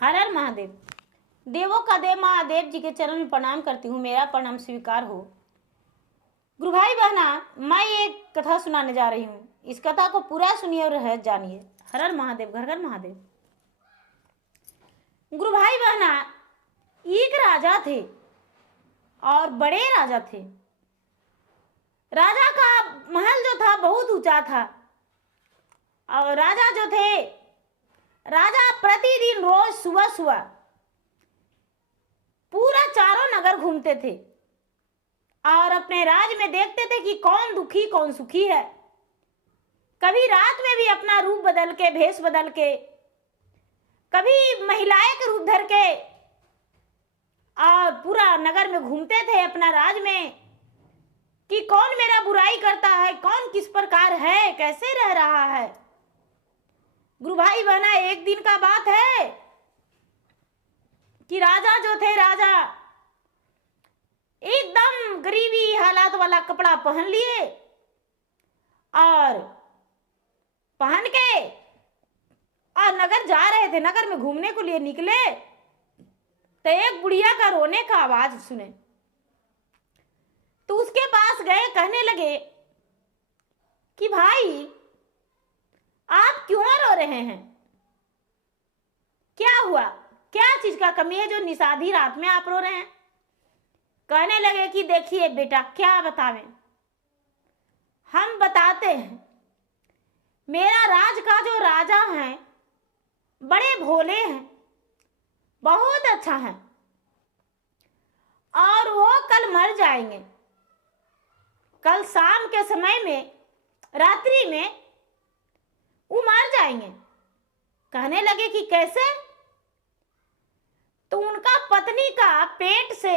हर हर महादेव। देवों का देव महादेव जी के चरण में प्रणाम करती हूँ, मेरा प्रणाम स्वीकार हो। गुरु भाई बहना, मैं एक कथा सुनाने जा रही हूँ। इस कथा को पूरा सुनिए और जानिए। हर हर महादेव, घर घर महादेव। गुरु भाई बहना, एक राजा थे और बड़े राजा थे। राजा का महल जो था बहुत ऊंचा था और राजा जो थे, राजा प्रतिदिन रोज सुबह सुबह पूरा चारों नगर घूमते थे और अपने राज में देखते थे कि कौन दुखी कौन सुखी है। कभी रात में भी अपना रूप बदल के, भेष बदल के, कभी महिलाएं के रूप धर के और पूरा नगर में घूमते थे अपना राज में कि कौन मेरा बुराई करता है, कौन किस प्रकार है, कैसे रह रहा है। गुरु भाई बहना, एक दिन का बात है कि राजा जो थे, राजा एकदम गरीबी हालात वाला कपड़ा पहन लिए और पहन के और नगर जा रहे थे। नगर में घूमने को लिए निकले तो एक बुढ़िया का रोने का आवाज सुने तो उसके पास गए, कहने लगे कि भाई आप क्यों रो रहे हैं, क्या हुआ, क्या चीज का कमी है जो निषादी रात में आप रो रहे हैं। कहने लगे कि देखिए बेटा, क्या बतावें, हम बताते हैं। मेरा राज का जो राजा है बड़े भोले हैं, बहुत अच्छा है और वो कल मर जाएंगे। कल शाम के समय में, रात्रि में वो मर जाएंगे। कहने लगे कि कैसे। तो उनका पत्नी का पेट से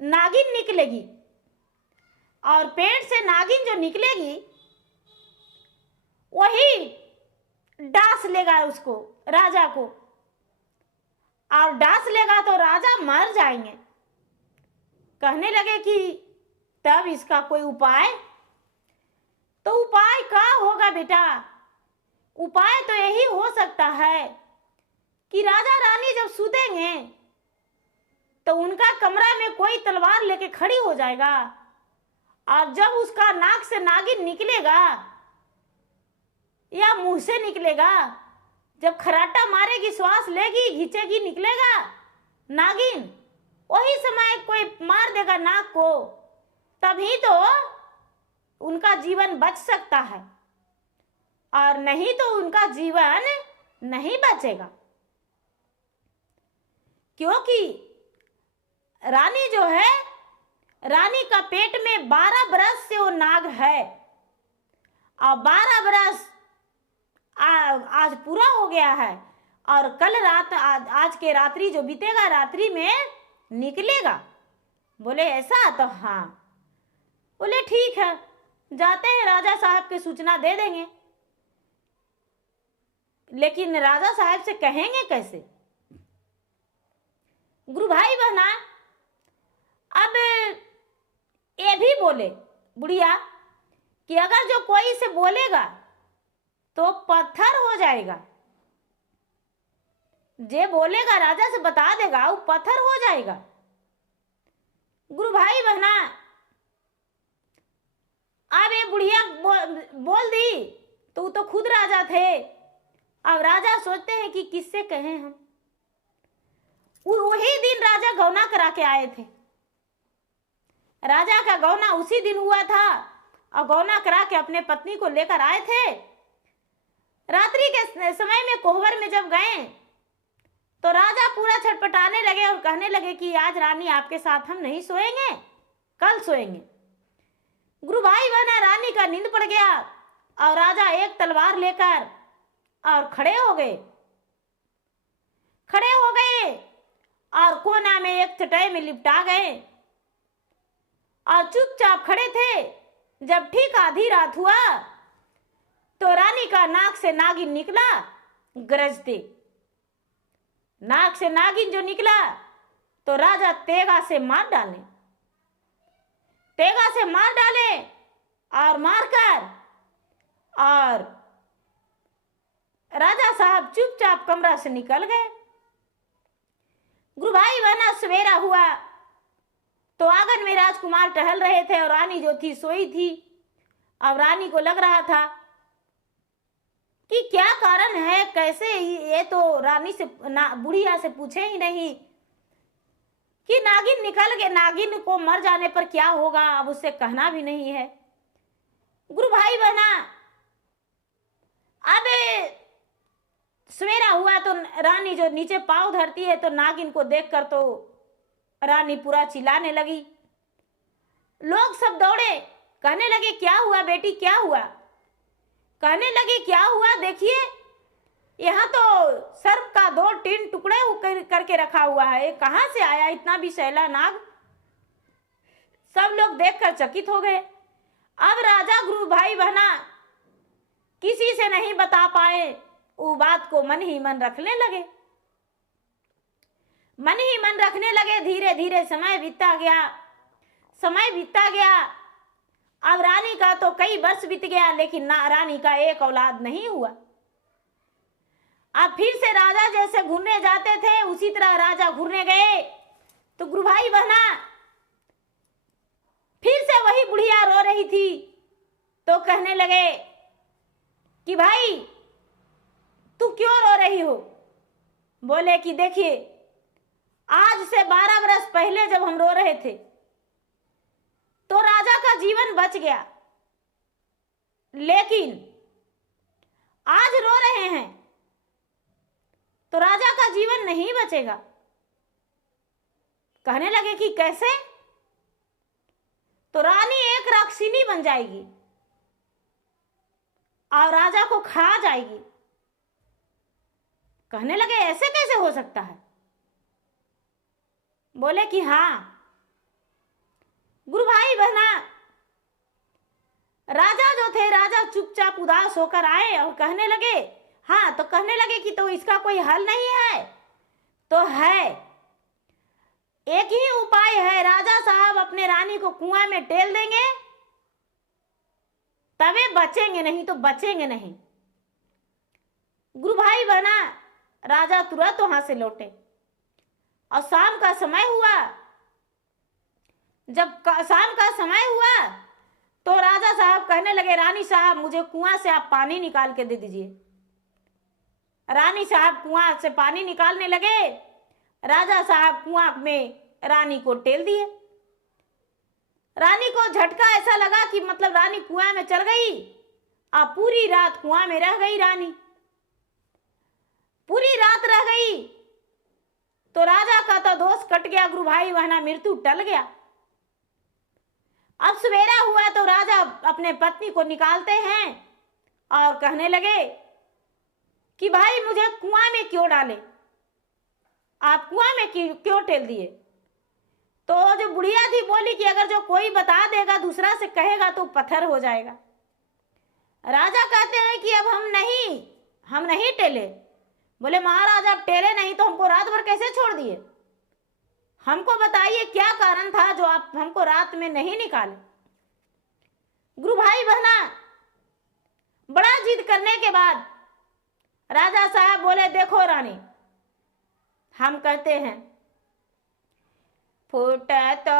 नागिन निकलेगी और पेट से नागिन जो निकलेगी वही डांस लेगा उसको, राजा को, और डांस लेगा तो राजा मर जाएंगे। कहने लगे कि तब इसका कोई उपाय। तो उपाय क्या होगा बेटा, उपाय तो यही हो सकता है कि राजा रानी जब सूतेंगे तो उनका कमरा में कोई तलवार लेके खड़ी हो जाएगा और जब उसका नाक से नागिन निकलेगा या मुंह से निकलेगा, जब खराटा मारेगी, श्वास लेगी, खींचेगी, निकलेगा नागिन, वही समय कोई मार देगा नाक को, तभी तो उनका जीवन बच सकता है और नहीं तो उनका जीवन नहीं बचेगा। क्योंकि रानी जो है, रानी का पेट में 12 बरस से वो नाग है और 12 बरस आज पूरा हो गया है और कल रात, आज के रात्रि जो बीतेगा, रात्रि में निकलेगा। बोले ऐसा, तो हाँ। बोले ठीक है, जाते हैं, राजा साहब की सूचना दे देंगे। लेकिन राजा साहब से कहेंगे कैसे। गुरु भाई बहना, अब ये भी बोले बुढ़िया कि अगर जो कोई से बोलेगा तो पत्थर हो जाएगा, जे बोलेगा राजा से बता देगा वो पत्थर हो जाएगा। गुरु भाई बहना, अब ये बुढ़िया बोल दी तो वो तो खुद राजा थे। अब राजा सोचते हैं कि किससे कहें हम। वही दिन राजा गौना करा के आए थे। राजा का गौना उसी दिन हुआ था और गौना करा के अपने पत्नी को लेकर आए थे। रात्रि के समय में कोहबर में जब गए तो राजा पूरा छटपटाने लगे और कहने लगे कि आज रानी आपके साथ हम नहीं सोएंगे, कल सोएंगे। गुरु भाई बहना, रानी का नींद पड़ गया और राजा एक तलवार लेकर और खड़े हो गए और कोना में एक चटाई में लिपटा गए और चुपचाप खड़े थे। जब ठीक आधी रात हुआ तो रानी का नाक से नागिन निकला गरजते। नाक से नागिन जो निकला तो राजा तेगा से मार डाले और मारकर और राजा साहब चुपचाप कमरा से निकल गए। गुरु भाई बहना सवेरा हुआ तो आंगन में राजकुमार टहल रहे थे और रानी जो थी सोई थी। अब रानी को लग रहा था कि क्या कारण है, कैसे ये तो रानी से बुढ़िया से पूछे ही नहीं कि नागिन निकल गए, नागिन को मर जाने पर क्या होगा, अब उससे कहना भी नहीं है। गुरु भाई बहना अब सवेरा हुआ तो रानी जो नीचे पांव धरती है तो नागिन को देखकर तो रानी पूरा चिल्लाने लगी। लोग सब दौड़े, कहने लगे क्या हुआ बेटी, क्या हुआ। कहने लगे क्या हुआ, देखिए यहाँ तो सर्प का 2-3 टुकड़े करके रखा हुआ है, कहाँ से आया इतना विषैला नाग। सब लोग देखकर चकित हो गए। अब राजा गुरु भाई बहना किसी से नहीं बता पाए, वो बात को मन ही मन रखने लगे, मन ही मन रखने लगे। धीरे धीरे समय बीतता गया, समय बीतता गया। अब रानी का तो कई वर्ष बीत गया, लेकिन ना रानी का एक औलाद नहीं हुआ। अब फिर से राजा जैसे घूरने जाते थे उसी तरह राजा घूरने गए तो गुरु भाई बहना फिर से वही बुढ़िया रो रही थी। तो कहने लगे कि भाई तू क्यों रो रही हो। बोले कि देखिए आज से 12 वर्ष पहले जब हम रो रहे थे तो राजा का जीवन बच गया, लेकिन आज रो रहे हैं तो राजा का जीवन नहीं बचेगा। कहने लगे कि कैसे। तो रानी एक राक्षिनी बन जाएगी और राजा को खा जाएगी। कहने लगे ऐसे कैसे हो सकता है। बोले कि हाँ। गुरु भाई बहना राजा जो थे, राजा चुपचाप उदास होकर आए और कहने लगे हाँ, तो कहने लगे कि तो इसका कोई हल नहीं है। तो है, एक ही उपाय है, राजा साहब अपने रानी को कुआं में टेल देंगे तबे बचेंगे, नहीं तो बचेंगे नहीं। गुरु भाई बहना राजा तुरंत वहां से लौटे और शाम का समय हुआ। जब शाम का समय हुआ तो राजा साहब कहने लगे रानी साहब मुझे कुआं से आप पानी निकाल के दे दीजिए। रानी साहब कुआं से पानी निकालने लगे। राजा साहब कुआं में रानी को टेल दिए। रानी को झटका ऐसा लगा कि मतलब रानी कुआं में चल गई और पूरी रात कुआं में रह गई। रानी पूरी रात रह गई तो राजा का तो दोष कट गया, गुरु भाई बहना मृत्यु टल गया। अब सवेरा हुआ तो राजा अपने पत्नी को निकालते हैं और कहने लगे कि भाई मुझे कुआं में क्यों डाले, आप कुआं में क्यों टेल दिए। तो जो बुढ़िया थी बोली कि अगर जो कोई बता देगा, दूसरा से कहेगा तो पत्थर हो जाएगा। राजा कहते हैं कि अब हम नहीं टेले। बोले महाराज आप टेले नहीं तो हमको रात भर कैसे छोड़ दिए, हमको बताइए क्या कारण था जो आप हमको रात में नहीं निकाले। गुरु भाई बहना बड़ा जिद करने के बाद राजा साहब बोले देखो रानी, हम कहते हैं फूट तो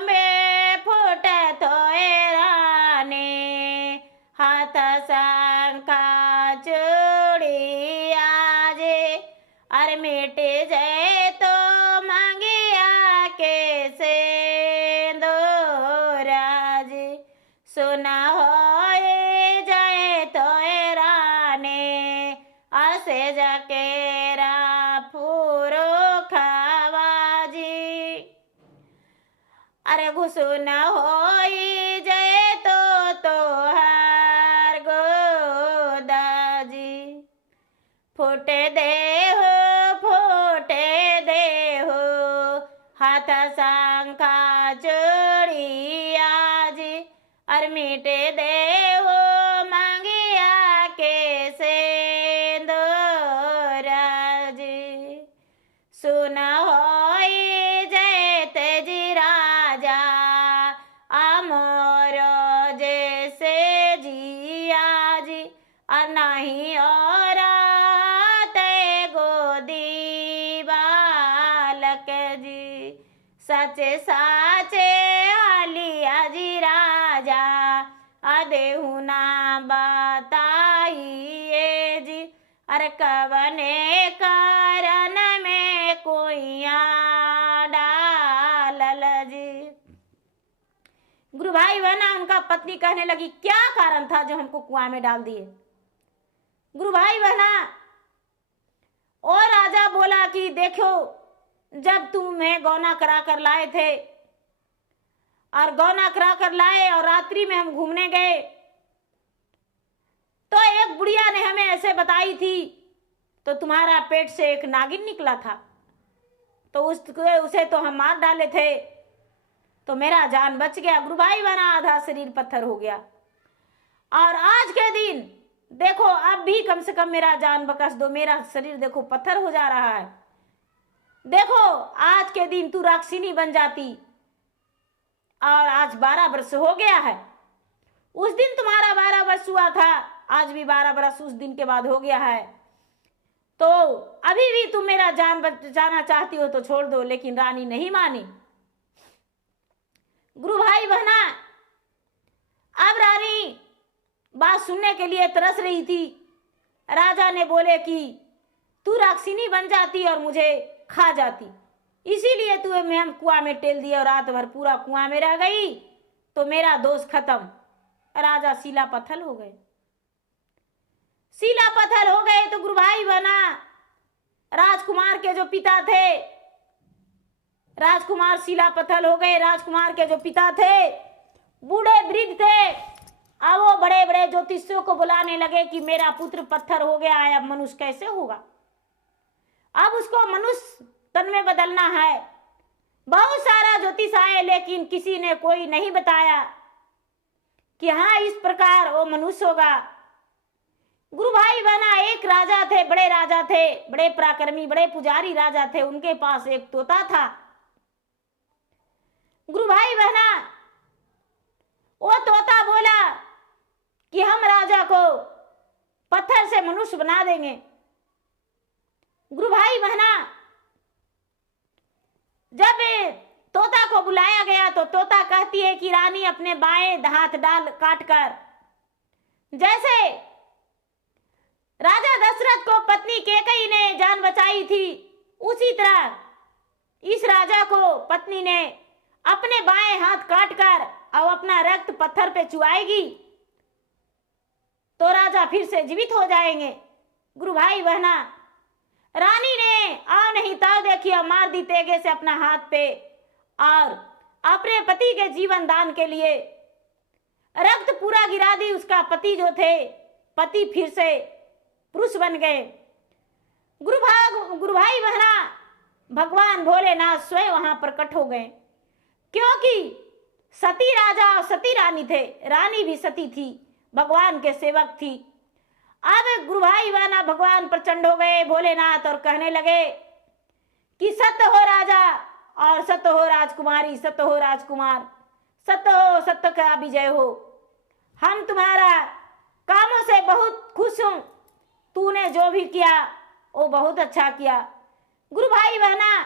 में फूट तो रानी हाथ शंखा चूड़ी आजे अरे मिटे जाए तो मांगिया के सेंदूर राजे सुना हो जाए तो रानी असे जकेरा पूरो खावाजी अरे घुसुन हो जय तो हार गोदाजी फूटे दे हो हाथ शंखा चूड़ी आजी अरे मिटे दे हो मांगिया के सेंदूर जी सुन हो जय तेजी राजा अमोर जैसे जिया जी नहीं और ते गोदी बाल सचे साचे हालिया जी राजा अदेहु ना बताइए जी। अरे कवने कारण में कोइया डालल जी। गुरु भाई बहना उनका पत्नी कहने लगी क्या कारण था जो हमको कुआं में डाल दिए। गुरु भाई बहना और राजा बोला कि देखो जब तुम्हें गौना करा कर लाए थे और गौना करा कर लाए और रात्रि में हम घूमने गए तो एक बुढ़िया ने हमें ऐसे बताई थी तो तुम्हारा पेट से एक नागिन निकला था तो उसे तो हम मार डाले थे तो मेरा जान बच गया। गुरु भाई बहना आधा शरीर पत्थर हो गया और आज के दिन देखो अब भी कम से कम मेरा जान बख्श दो, मेरा शरीर देखो पत्थर हो जा रहा है। देखो आज के दिन तू राक्षिनी बन जाती और आज 12 वर्ष हो गया है। उस दिन तुम्हारा 12 वर्ष हुआ था, आज भी 12 वर्ष उस दिन के बाद हो गया है। तो अभी भी तुम मेरा जान बचाना चाहती हो तो छोड़ दो। लेकिन रानी नहीं मानी। गुरु भाई बहना अब रानी बात सुनने के लिए तरस रही थी। राजा ने बोले कि तू राक्षिनी बन जाती और मुझे खा जाती, इसीलिए तुम्हें हम कुआं में टेल दिए और रात भर पूरा कुआं में रह गई तो मेरा दोष खत्म। राजा सीला पत्थर हो गए। सीला पत्थर हो गए तो गुरु भाई बहना राजकुमार के जो पिता थे, राजकुमार सीला पत्थर हो गए। राजकुमार के जो पिता थे बूढ़े वृद्ध थे। अब वो बड़े बड़े ज्योतिषियों को बुलाने लगे कि मेरा पुत्र पत्थर हो गया है, अब मनुष्य कैसे होगा। अब उसको मनुष्य तन में बदलना है। बहुत सारा ज्योतिष आए लेकिन किसी ने कोई नहीं बताया कि हाँ इस प्रकार वो मनुष्य होगा। गुरु भाई बहना एक राजा थे, बड़े राजा थे, बड़े पराक्रमी, बड़े पुजारी राजा थे। उनके पास एक तोता था। गुरु भाई बहना वो तोता बोला कि हम राजा को पत्थर से मनुष्य बना देंगे। गुरु भाई बहना जब तोता को बुलाया गया तो तोता कहती है कि रानी अपने बाएं हाथ डाल काट कर, जैसे राजा दशरथ को पत्नी कैकेयी ने जान बचाई थी उसी तरह इस राजा को पत्नी ने अपने बाएं हाथ काट कर और अपना रक्त पत्थर पे चुआएगी तो राजा फिर से जीवित हो जाएंगे। गुरु भाई बहना रानी ने आओ नहीं ताव देखी और मार दी तेगे से अपना हाथ पे और अपने पति के जीवन दान के लिए रक्त पूरा गिरा दी। उसका पति जो थे पति फिर से पुरुष बन गए। गुरु भाई बहना भगवान भोलेनाथ स्वयं वहां प्रकट हो गए, क्योंकि सती राजा और सती रानी थे। रानी भी सती थी, भगवान के सेवक थी। अब गुरु भाई बहना भगवान प्रचंड हो गए भोलेनाथ और कहने लगे कि सत्य हो राजा और सत्य हो राजकुमारी, सत्य हो राजकुमार, सत्य हो, सत्य का विजय हो। हम तुम्हारा कामों से बहुत खुश हूं। तूने जो भी किया वो बहुत अच्छा किया। गुरु भाई बहना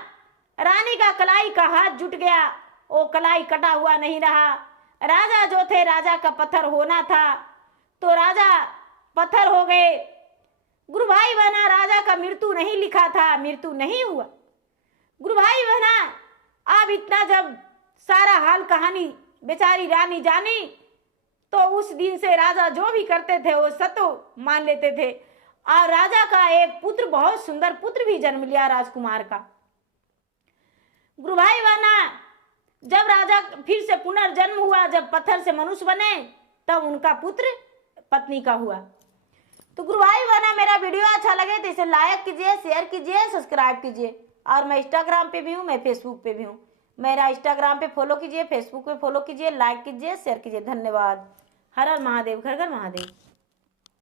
रानी का कलाई का हाथ जुट गया, वो कलाई कटा हुआ नहीं रहा। राजा जो थे राजा का पत्थर होना था तो राजा पत्थर हो गए। गुरु भाई बहना राजा का मृत्यु नहीं लिखा था, मृत्यु नहीं हुआ। गुरु भाई बहना अब इतना जब सारा हाल कहानी बेचारी रानी जानी तो उस दिन से राजा जो भी करते थे वो सत्य मान लेते थे और राजा का एक पुत्र, बहुत सुंदर पुत्र भी जन्म लिया राजकुमार का। गुरु भाई बहना जब राजा फिर से पुनर्जन्म हुआ, जब पत्थर से मनुष्य बने तब उनका पुत्र पत्नी का हुआ। तो गुरु भाई बहना मेरा वीडियो अच्छा लगे तो इसे लाइक कीजिए, शेयर कीजिए, सब्सक्राइब कीजिए। और मैं इंस्टाग्राम पे भी हूँ, मैं फेसबुक पे भी हूँ। मेरा इंस्टाग्राम पे फॉलो कीजिए, फेसबुक पे फॉलो कीजिए, लाइक कीजिए, शेयर कीजिए। धन्यवाद। हर हर महादेव, घर घर महादेव।